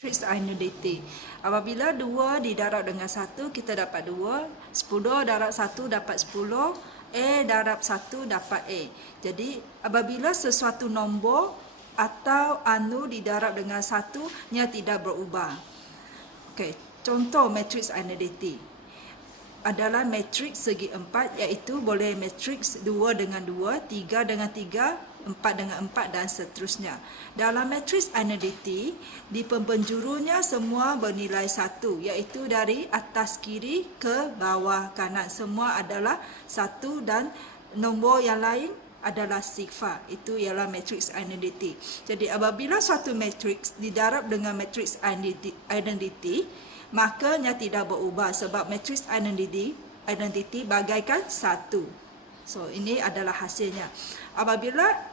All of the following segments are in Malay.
Matrix identity. Apabila 2 didarab dengan 1, kita dapat 2. 10 darab 1 dapat 10. A darab 1 dapat A. Jadi, apabila sesuatu nombor atau anu didarab dengan 1, nya tidak berubah. Okey, contoh matrix identity adalah matriks segi 4, iaitu boleh matriks 2 dengan 2, 3 dengan 3, 4 dengan 4 dan seterusnya. Dalam matriks identity, di penjurusnya semua bernilai 1, iaitu dari atas kiri ke bawah kanan. Semua adalah 1 dan nombor yang lain adalah sifar. Itu ialah matriks identity. Jadi apabila suatu matriks didarab dengan matriks identity, makanya tidak berubah sebab matriks identity bagaikan 1. So, ini adalah hasilnya. Apabila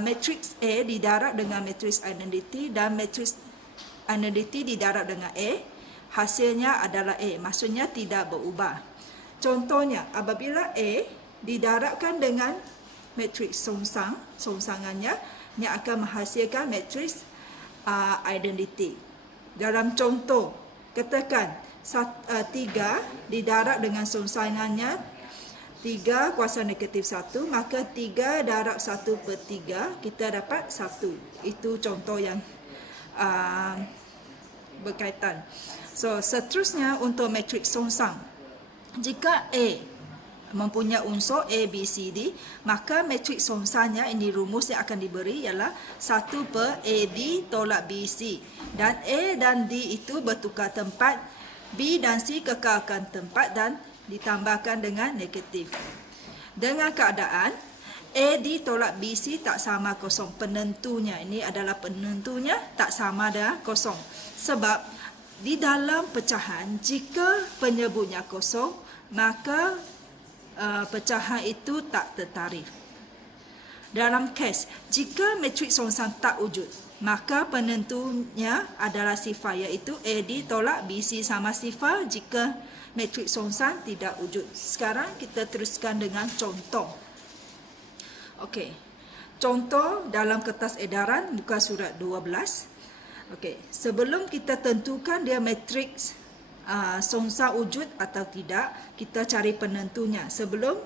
matriks A didarab dengan matriks identity dan matriks identity didarab dengan A, hasilnya adalah A. Maksudnya tidak berubah. Contohnya, apabila A didarabkan dengan matriks songsangannya, ia akan menghasilkan matriks identity. Dalam contoh, katakan 3 didarab dengan songsangannya 3 kuasa negatif 1, maka 3 darab 1 per 3, kita dapat 1. Itu contoh yang berkaitan. So, seterusnya untuk matriks songsang. Jika A mempunyai unsur A, B, C, D, maka matriks songsangnya, ini rumus yang akan diberi ialah 1 per AD tolak BC. Dan A dan D itu bertukar tempat, B dan C kekalkan tempat dan ditambahkan dengan negatif. Dengan keadaan AD tolak BC tak sama kosong, penentunya, ini adalah penentunya tak sama dengan kosong. Sebab di dalam pecahan, jika penyebutnya kosong, maka pecahan itu tak tertarikh. Dalam kes, jika matriks songsang tak wujud, maka penentunya adalah sifar, iaitu AD tolak BC sama sifar jika matriks songsang tidak wujud. Sekarang kita teruskan dengan contoh. Okey. Contoh dalam kertas edaran muka surat 12. Okey, sebelum kita tentukan dia matriks songsang wujud atau tidak, kita cari penentunya. Sebelum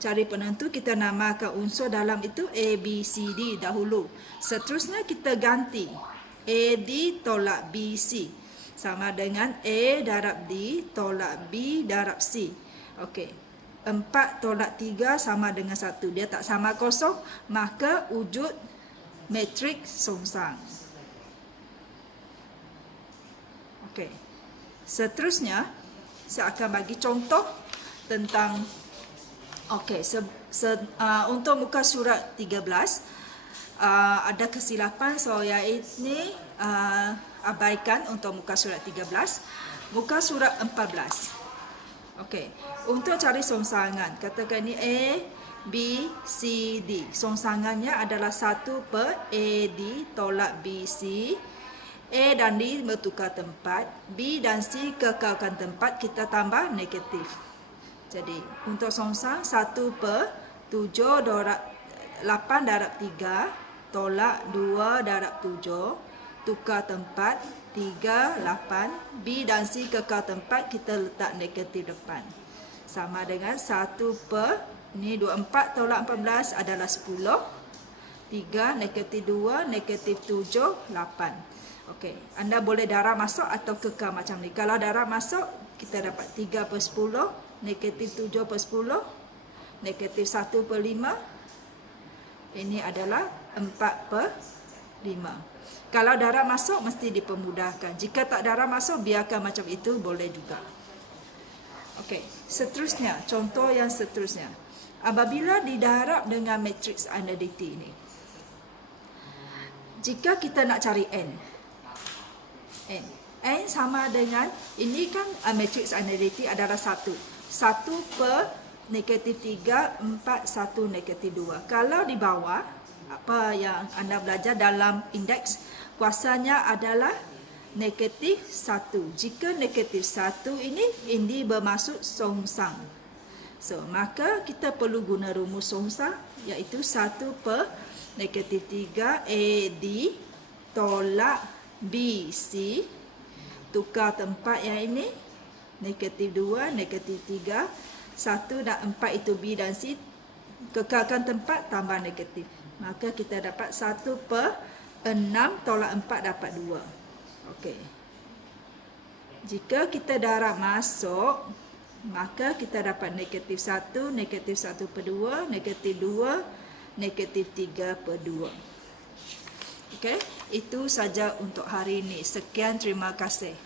cari penentu, kita namakan unsur dalam itu A, B, C, D dahulu. Seterusnya kita ganti AD tolak BC sama dengan A darab D tolak B darab C. Okey, 4 tolak 3 sama dengan 1. Dia tak sama kosong, maka wujud matriks songsang. Okey, seterusnya saya akan bagi contoh tentang untuk muka surat 13 ada kesilapan, so ini abaikan untuk muka surat 13. Muka surat 14. Okey, untuk cari songsangan, katakan ini A, B, C, D. Songsangannya adalah 1 per AD tolak BC. A dan D bertukar tempat, B dan C kekalkan tempat, kita tambah negatif. Jadi, untuk songsang 1 per 7 darab 8 darab 3 tolak 2 darab 7, tukar tempat 3, 8, B dan C kekal tempat, kita letak negatif depan. Sama dengan 1 per, ini 24 tolak 14 adalah 10, 3, negatif 2, negatif 7, 8. Okey, anda boleh darab masuk atau kekal macam ni. Kalau darab masuk, kita dapat 3 per 10, negatif 7 per 10, negatif 1 per 5. Ini adalah 4 per 5. Kalau darab masuk, mesti dipermudahkan. Jika tak darab masuk, biarkan macam itu, boleh juga. Okey, seterusnya, contoh yang seterusnya. Apabila didarab dengan matriks identity ini, jika kita nak cari N sama dengan, ini kan matriks identity adalah 1. 1 per negatif 3, 4, 1, negatif 2. Kalau di bawah, apa yang anda belajar dalam indeks, kuasanya adalah negatif 1. Jika negatif 1 ini bermaksud songsang. So, maka kita perlu guna rumus songsang, iaitu 1 per negatif 3 AD tolak B, C. Tukar tempat yang ini. Negatif 2, negatif 3. 1 dan 4 itu B dan C. Kekalkan tempat, tambah negatif. Maka kita dapat 1/6 tolak 4 dapat 2. Okey. Jika kita darab masuk, maka kita dapat negatif 1, negatif 1/2, negatif 2, negatif 3/2. Okey, itu saja untuk hari ini. Sekian, terima kasih.